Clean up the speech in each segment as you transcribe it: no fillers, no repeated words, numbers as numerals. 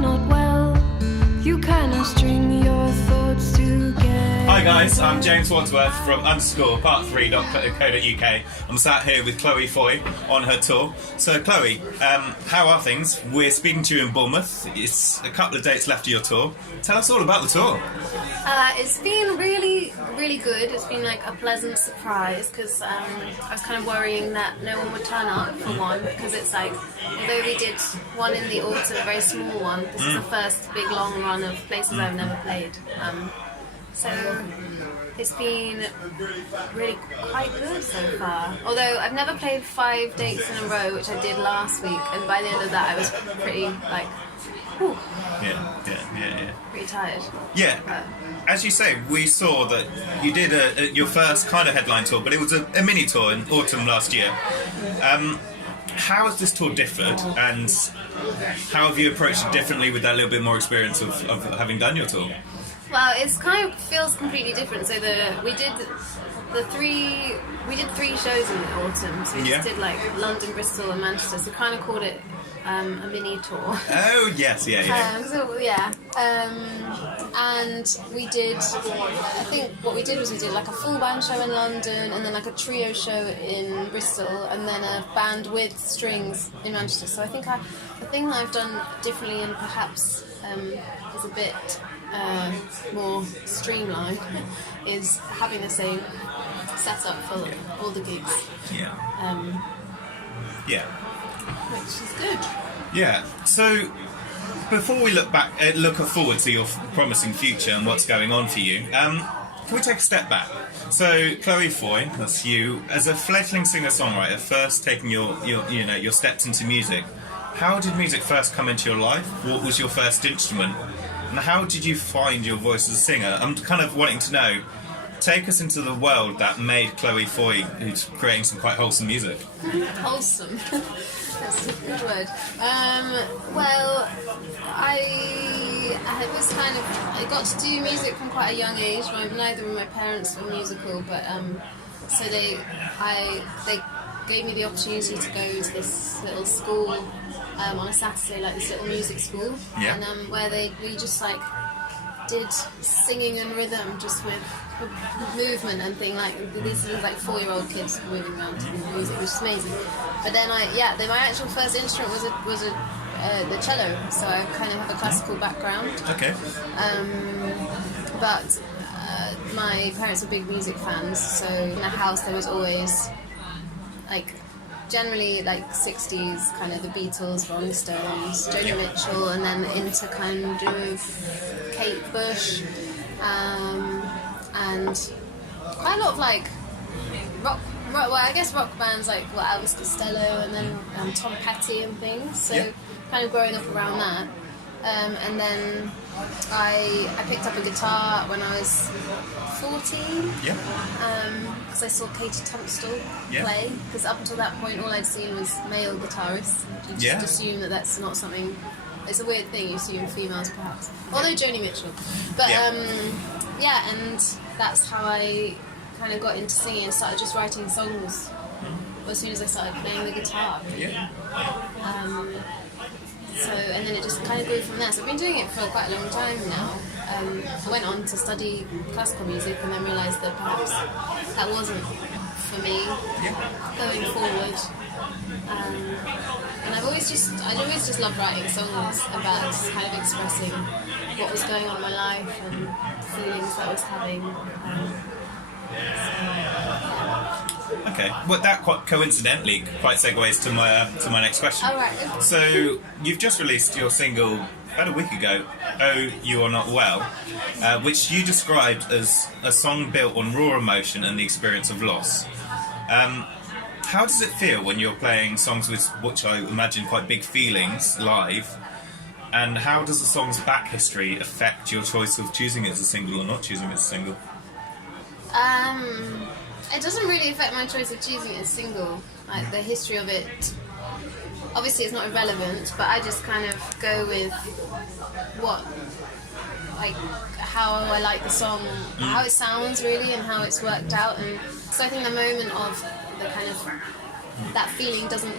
not well, you cannot string your thoughts together. Hi guys, I'm James Wadsworth from _part3.co.uk. I'm sat here with Chloe Foy on her tour. So Chloe, how are things? We're speaking to you in Bournemouth. It's a couple of dates left of your tour. Tell us all about the tour. It's been really, really good. It's been like a pleasant surprise because I was kind of worrying that no one would turn up for one, because it's like, although we did one in the autumn, a very small one, this is the first big long run of places I've never played. So it's been really quite good so far. Although I've never played 5 dates in a row, which I did last week, and by the end of that I was pretty like, whew, pretty tired. Yeah. As you say, we saw that you did your first kind of headline tour, but it was a mini tour in autumn last year. How has this tour differed, and how have you approached it differently with that little bit more experience of having done your tour? Well, it's kind of feels completely different. So we did 3 shows in the autumn. So we just did like London, Bristol, and Manchester. So we kind of called it a mini tour. Oh yes, yeah. And we did. I think what we did was we did like a full band show in London, and then like a trio show in Bristol, and then a band with strings in Manchester. So I think the thing that I've done differently and perhaps is a bit more streamlined is having the same setup for all the gigs. Which is good. Yeah. So before we look forward to your promising future and what's going on for you, can we take a step back? So Chloe Foy, that's you, as a fledgling singer-songwriter, first taking your steps into music. How did music first come into your life? What was your first instrument? And how did you find your voice as a singer? I'm kind of wanting to know, take us into the world that made Chloe Foy, who's creating some quite wholesome music. Wholesome. That's a good word. Well, I got to do music from quite a young age. Neither of my parents were musical, but so they gave me the opportunity to go to this little school on a Saturday, like this little music school, and where we just like did singing and rhythm, just with movement and thing, like these are like 4-year-old kids moving around to music, which is amazing. But then my actual first instrument was the cello, so I kind of have a classical background. Okay. But my parents were big music fans, so in the house there was always like generally like 60s, kind of the Beatles, Rolling Stones, Joni Mitchell, and then into kind of Kate Bush, and quite a lot of like rock, well I guess rock bands like Elvis Costello, and then Tom Petty and things, so kind of growing up around that. And then I picked up a guitar when I was 14, because I saw Katie Tunstall play, because up until that point all I'd seen was male guitarists. You just assume that that's not something, it's a weird thing, you assume females perhaps, although Joni Mitchell. But and that's how I kind of got into singing and started just writing songs as soon as I started playing the guitar. So, and then it just kind of grew from there. So I've been doing it for quite a long time now. I went on to study classical music and then realised that perhaps that wasn't for me going forward. And I'd always just loved writing songs about just kind of expressing what was going on in my life and feelings that I was having. Okay, well that quite coincidentally quite segues to my next question. Oh, right. So you've just released your single about a week ago, "Oh You Are Not Well," which you described as a song built on raw emotion and the experience of loss. How does it feel when you're playing songs with, which I imagine, quite big feelings live? And how does the song's back history affect your choice of choosing it as a single or not choosing it as a single? It doesn't really affect my choice of choosing it as single. Like the history of it, obviously it's not irrelevant, but I just kind of go with how I like the song, how it sounds really, and how it's worked out. And so I think the moment of the kind of that feeling doesn't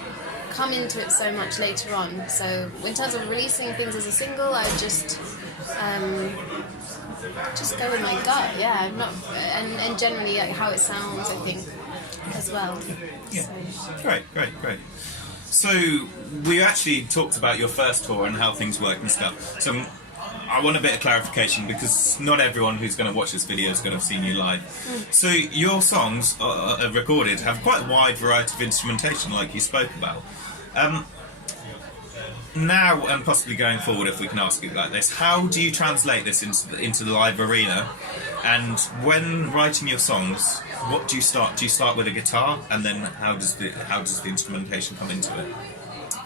come into it so much later on. So in terms of releasing things as a single, I just go with my gut. Yeah, I'm not, and generally like how it sounds, I think, as well. Yeah. So. Great. So we actually talked about your first tour and how things work and stuff. So I want a bit of clarification because not everyone who's going to watch this video is going to have seen you live. So your songs recorded have quite a wide variety of instrumentation, like you spoke about. Now and possibly going forward, if we can ask you like this, how do you translate this into the live arena? And when writing your songs, what do you start? Do you start with a guitar, and then how does the instrumentation come into it?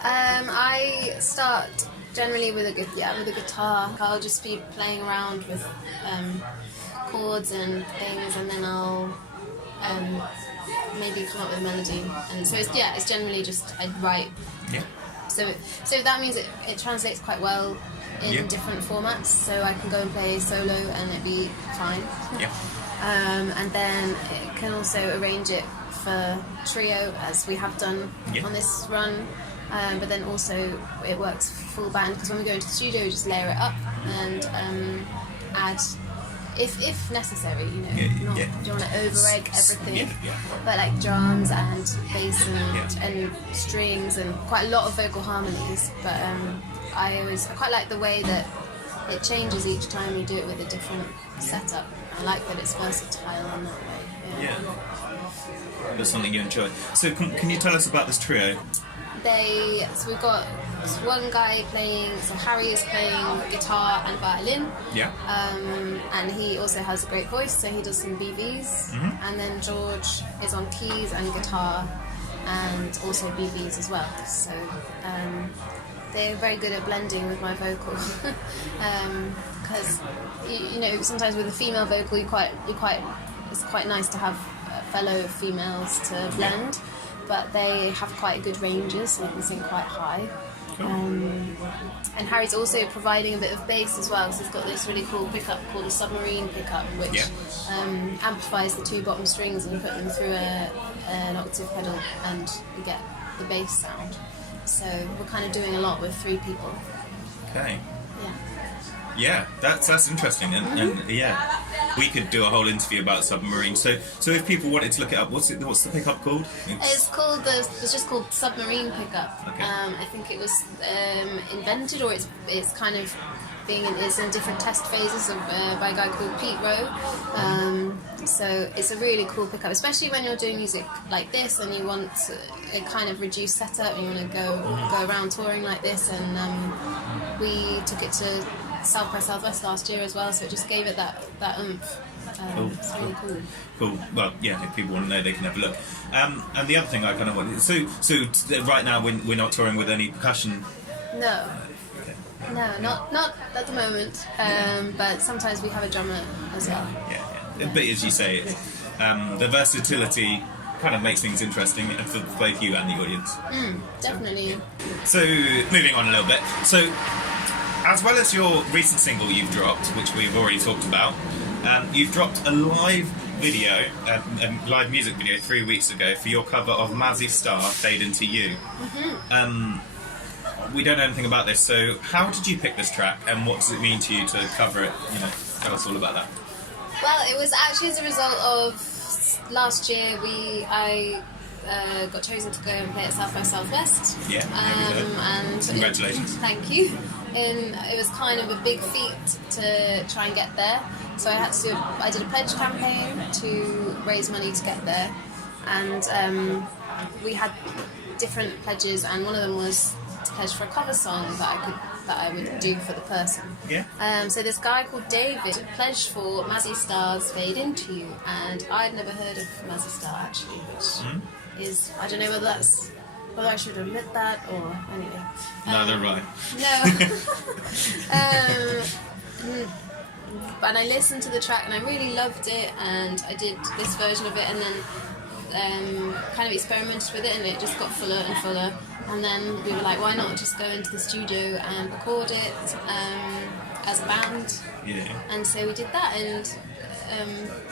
I start generally with a guitar. I'll just be playing around with chords and things, and then I'll maybe come up with a melody. And so it's generally just I write. Yeah. So that means it translates quite well in different formats. So I can go and play solo and it'd be fine. Yeah. And then it can also arrange it for trio, as we have done on this run. But then also it works full band, because when we go into the studio we just layer it up and add, if necessary, you know, you don't want to over-egg everything, but like drums and bass and strings and quite a lot of vocal harmonies. But I quite like the way that it changes each time you do it with a different setup. I like that it's versatile in that way. Yeah. That's something you enjoy. So can you tell us about this trio? So we've got one guy playing, so Harry is playing guitar and violin. Yeah. And he also has a great voice, so he does some BVs. And then George is on keys and guitar and also BVs as well. So they're very good at blending with my vocal. Because you know, sometimes with a female vocal it's quite nice to have fellow females to blend. But they have quite good ranges, so they can sing quite high. And Harry's also providing a bit of bass as well, so he's got this really cool pickup called a submarine pickup, which amplifies the two bottom strings, and you put them through an octave pedal and you get the bass sound. So we're kind of doing a lot with 3 people. Okay. Yeah. Yeah, that's interesting, and yeah, we could do a whole interview about submarine. So if people wanted to look it up, what's the pickup called? It's just called submarine pickup. Okay. I think it was invented, or it's kind of it's in different test phases by a guy called Pete Rowe. So it's a really cool pickup, especially when you're doing music like this and you want a kind of reduced setup and you want to go around touring like this. And we took it to South by Southwest last year as well, so it just gave it that oomph. It's really cool. Cool. Well, yeah, if people want to know, they can have a look. And the other thing I kind of wanted, so right now we're not touring with any percussion. No. No, not at the moment. But sometimes we have a drummer as well. Yeah. But as you say, the versatility kind of makes things interesting for both you and the audience. Definitely. So moving on a little bit. So as well as your recent single you've dropped, which we've already talked about, you've dropped a live video, a live music video 3 weeks ago for your cover of Mazzy Star, Fade Into You. We don't know anything about this, so how did you pick this track and what does it mean to you to cover it? You know, tell us all about that. Well, it was actually as a result of last year I got chosen to go and play at South by Southwest. Yeah, and congratulations. Thank you. And it was kind of a big feat to try and get there. So I did a pledge campaign to raise money to get there, and we had different pledges, and one of them was to pledge for a cover song that I would do for the person. Yeah. So this guy called David pledged for Mazzy Star's Fade Into You, and I'd never heard of Mazzy Star actually, which is, I don't know whether I should admit that or anyway. Neither right. No. And I listened to the track and I really loved it, and I did this version of it, and then kind of experimented with it, and it just got fuller and fuller. And then we were like, why not just go into the studio and record it as a band? Yeah. And so we did that, and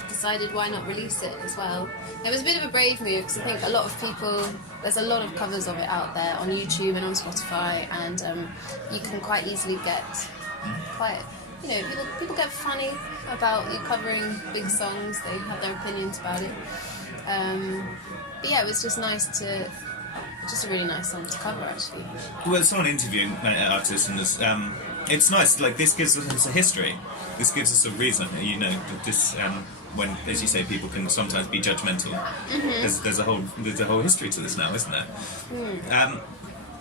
decided why not release it as well. It was a bit of a brave move, because I think a lot of people, there's a lot of covers of it out there on YouTube and on Spotify, and you can quite easily get quite, people get funny about you covering big songs. They have their opinions about it. But yeah, it was just just a really nice song to cover, actually. Well, someone interviewing artists, and it's nice. Like, this gives us a history. This gives us a reason. This when, as you say, people can sometimes be judgmental. Mm-hmm. There's a whole history to this now, isn't there? Mm.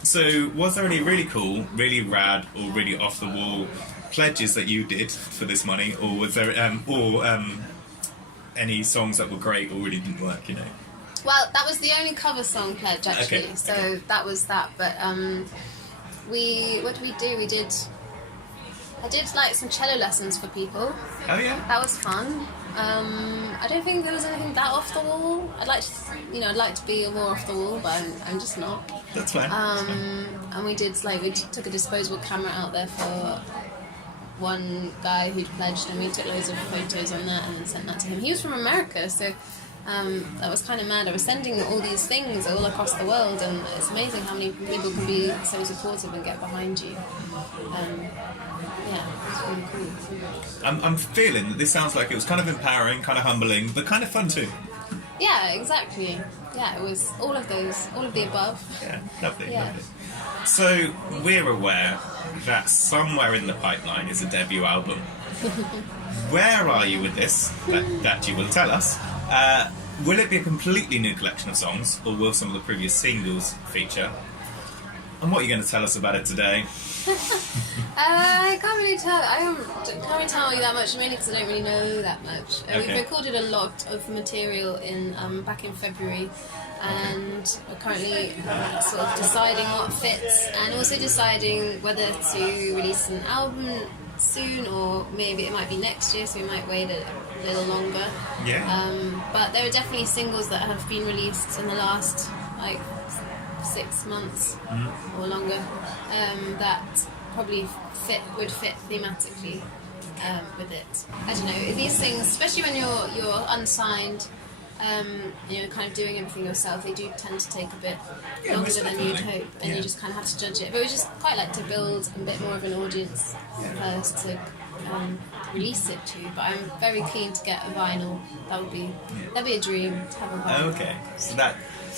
So, was there any really cool, really rad, or really off the wall pledges that you did for this money, or was there any songs that were great or really didn't work? Well, that was the only cover song pledge, actually. Okay. So that was that. But what did we do? I did like some cello lessons for people. Oh yeah. That was fun. I don't think there was anything that off the wall. I'd like to be more off the wall, but I'm just not. That's fine. And we took a disposable camera out there for one guy who'd pledged, and we took loads of photos on that and then sent that to him. He was from America, so that was kind of mad. I was sending all these things all across the world, and it's amazing how many people can be so supportive and get behind you. Yeah, it's really cool. I'm feeling that this sounds like it was kind of empowering, kind of humbling, but kind of fun too. Yeah, exactly. Yeah, it was all of the above. Yeah, lovely, Yeah. lovely. So, we're aware that somewhere in the pipeline is a debut album. Where are you with this? That you will tell us. Will it be a completely new collection of songs, or will some of the previous singles feature? And what are you going to tell us about it today? I can't really tell. Can't really tell you that much, mainly because I don't really know that much. Okay. We've recorded a lot of material back in February, and we're currently sort of deciding what fits, and also deciding whether to release an album soon, or maybe it might be next year, so we might wait a little longer. Yeah. But there are definitely singles that have been released in the last 6 months or longer that probably would fit thematically with it. I don't know, these things, especially when you're unsigned and you're kind of doing everything yourself, they do tend to take a bit longer than you'd hope, and you just kind of have to judge it. But we just quite like to build a bit more of an audience first to release it to. But I'm very keen to get a vinyl. That'd be a dream to have a vinyl. Okay, so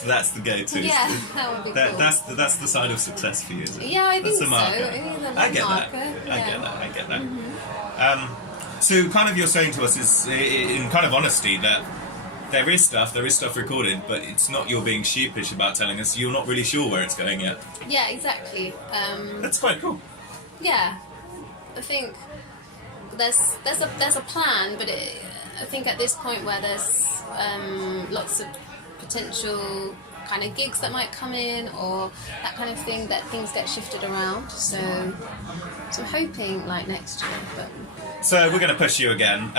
that's the go-to. Yeah, that would be cool. That's the sign of success for you, isn't it? Yeah, I think that's so. a marker. I get that. Mm-hmm. So kind of you're saying to us is, in kind of honesty, that there is stuff recorded, but it's not you're being sheepish about telling us. You're not really sure where it's going yet. Yeah, exactly. That's quite cool. Yeah, I think there's a plan, but I think at this point where there's lots of potential kind of gigs that might come in, or that kind of thing, that things get shifted around. So I'm hoping next year. But so we're going to push you again.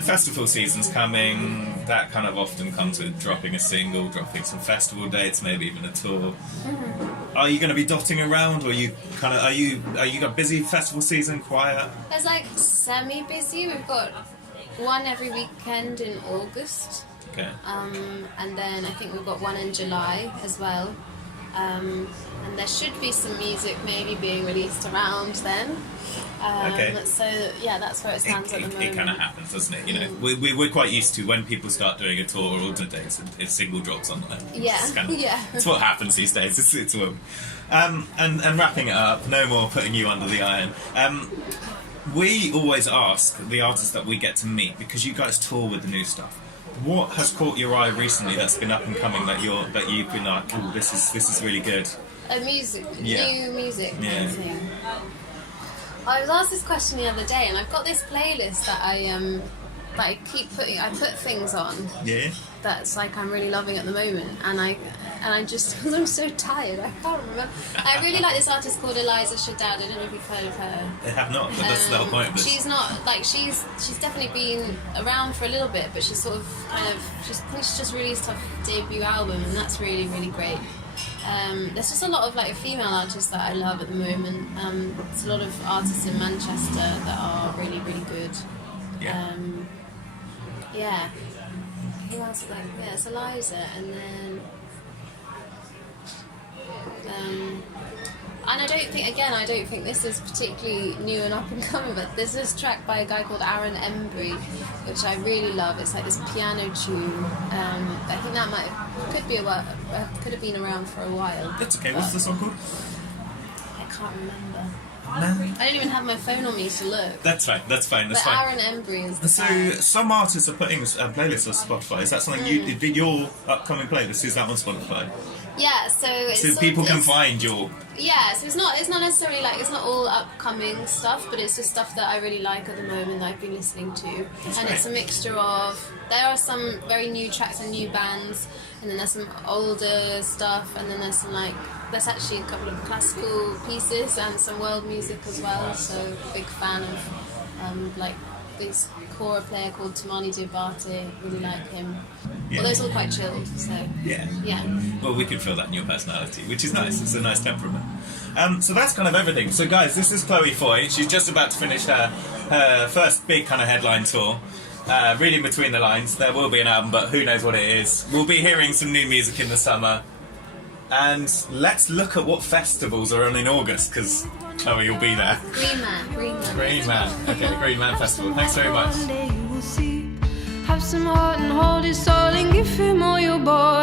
Festival season's coming. That kind of often comes with dropping a single, dropping some festival dates, maybe even a tour. Mm-hmm. Are you going to be dotting around, or are you got busy festival season, quiet? There's semi-busy. We've got one every weekend in August. Okay. And then I think we've got one in July as well. And there should be some music maybe being released around then. Okay. So yeah, that's where it stands at the moment. It kind of happens, doesn't it? We're quite used to when people start doing a tour or the dates, a single drops on there. Yeah, It's what happens these days. It's and wrapping it up. No more putting you under the iron. We always ask the artists that we get to meet, because you guys tour with the new stuff. What has caught your eye recently that's been up and coming that you've been like, oh, this is really good? New music kind of thing. I was asked this question the other day, and I've got this playlist that I keep putting. I put things on. Yeah. that's like I'm really loving at the moment, and I just because I'm so tired, I can't remember. I really like this artist called Eliza Shadad. I don't know if you've heard of her. I have not, but that's the whole point of this. She's not like she's definitely been around for a little bit, but she's sort of I think she's just released her debut album, and that's really really great. There's just a lot of like female artists that I love at the moment. There's a lot of artists in Manchester that are really really good. Yeah. Yeah. Who else? Like it's Eliza, and then. And I don't think this is particularly new and up and coming, but there's this track by a guy called Aaron Embry, which I really love. It's like this piano tune. I think that could have been around for a while. That's okay. What's the song called? I can't remember. No. I don't even have my phone on me to look. That's fine. That's fine. But Aaron Embry is the So guy. some artists are putting playlists on Spotify. Is that something your upcoming playlist? Is that on Spotify? Yeah, so it's people can find your. Yeah, so it's not necessarily like it's not all upcoming stuff, but it's just stuff that I really like at the moment that I've been listening to, and great. it's a mixture of there are some very new tracks and new bands, and then there's some older stuff, and then there's actually a couple of classical pieces and some world music as well. So big fan of like this kora player called Tamani Diabate, really like him. Yeah. Although it's all quite chilled, so Yeah. yeah. Well, we can feel that in your personality, which is nice. It's a nice temperament. So that's kind of everything. So guys, this is Chloe Foy. She's just about to finish her first big kind of headline tour. Reading between the lines, there will be an album, but who knows what it is. We'll be hearing some new music in the summer. And let's look at what festivals are on in August, because Chloe will be there. Green Man. Green Man. Okay, Green Man Festival. Thanks very much. One day you will see. Have some heart and hold his soul and give him all your body.